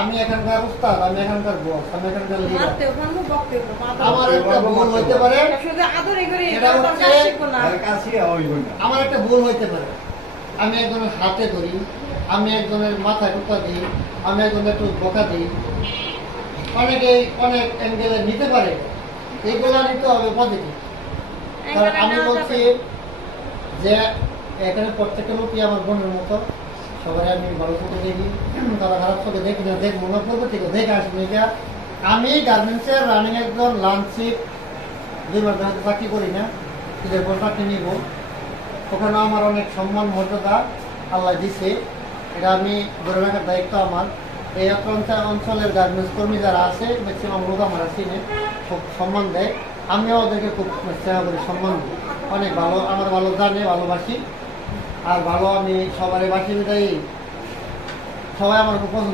আমি এখানকার উস্তাদ, আমি এখানকার বস, আমি এখানকার লিডার। মারতে ওখানে বকতে আমার একটা ভুল হইতে পারে, শুধু আদরে করে এটা এটা হচ্ছে কাজ শিখো না। আমার একটা ভুল হইতে পারে। আমি একজনের হাতে ধরি, আমি একজনের মাথায় টুকা দিই, আমি একজনের একটু বকা দিই। অনেকেই অনেক অ্যাঙ্গেলে নিতে পারে, এগুলো নিতে হবে পজিটিভ। কারণ আমি বলছি যে এখানে প্রত্যেকটা লোকই আমার বোনের মতো, সবাই আমি ভালো চোখে দেখি, তারা খারাপ চোখে দেখি না, দেখবো না, করবো ঠিক দেখে আসবো। এটা আমি গার্মেন্টসের রানিং একজন লাঞ্চ শিফট 2 মাস ধরে চাকরি করি না, ঈদের পর চাকরি নিব। ওখানে আমার অনেক সম্মান মর্যাদা আল্লাহ দিছে, এটা আমি ধরে রাখার দায়িত্ব আমার। এই অঞ্চলের গার্মেন্টস কর্মী যারা আছে ম্যাক্সিমাম লোক আমার চিনে, খুব সম্মান দেয়। আমিও ওদেরকে খুব চেষ্টা করি সম্মান দিই। অনেক ভালো, আমার ভালো জানে, ভালোবাসি। আর ভালো আমি সবারই বাসি বিদায়ী, সবাই আমার খুব পছন্দ।